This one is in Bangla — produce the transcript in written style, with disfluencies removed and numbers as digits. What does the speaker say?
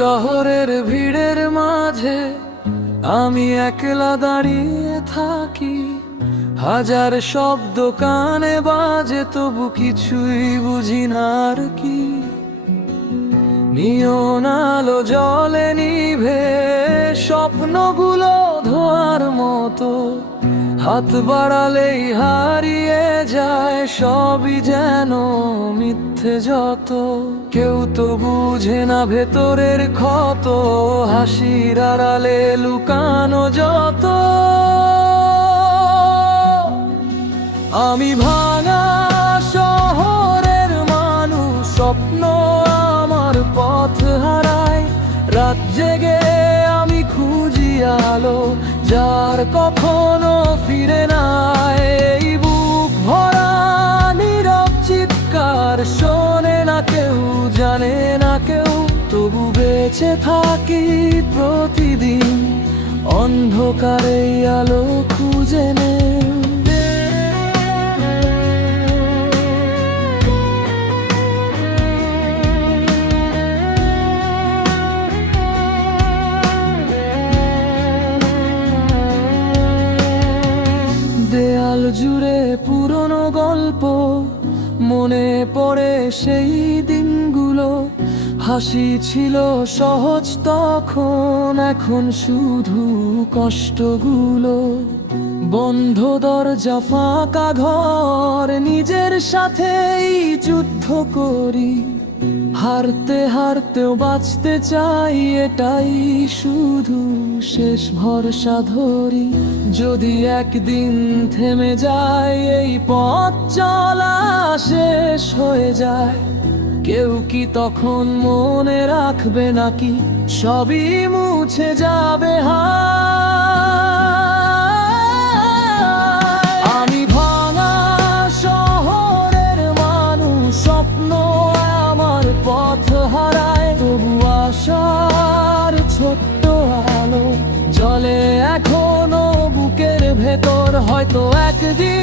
শহরের ভিড়ের মাঝে আমি একলা দাঁড়িয়ে থাকি, হাজার শব্দ কানে বাজে তবু কিছুই বুঝি না আর কি। নিয়ন আলো জলে নিভে স্বপ্নগুলো ধোয়ার মতো, হাত বাড়ালেই হারিয়ে যায় সবই যেন মিথ্যে যত। কেউ তো বুঝে না ভেতরের ক্ষত, হাসির আড়ালে লুকানো যত। আমি ভাঙা শহরের মানুষ, স্বপ্ন আমার পথ হারায়। রাত জেগে আমি খুঁজি আলো, যার কখনো ফিরে না। এই বুক ভরা নীরব চিৎকার শোনে না কেউ, জানে না কেউ, তবু বেঁচে থাকি প্রতিদিন অন্ধকারে আলো খুঁজে নে। দেয়াল জুড়ে পুরনো গল্প, মনে পড়ে সেই দিনগুলো। হাসি ছিল সহজ তখন, এখন শুধু কষ্টগুলো। বন্ধ দরজা, ফাঁকা ঘর, নিজের সাথেই যুদ্ধ করি। হারতে হারতেও বাঁচতে চাই, এটাই শুধু শেষ ভরসা ধরি। যদি একদিন থেমে যায় এই পথ চলা, শেষ হয়ে যায়, কেউ কি তখন মনে রাখবে নাকি সবই মুছে যাবে আমি ভাঙা শহরের মানুষ, স্বপ্ন আমার পথ হারায়। তবু আশার ছোট্ট আলো জলে এখনো বুকের ভেতর, হয়তো একদিন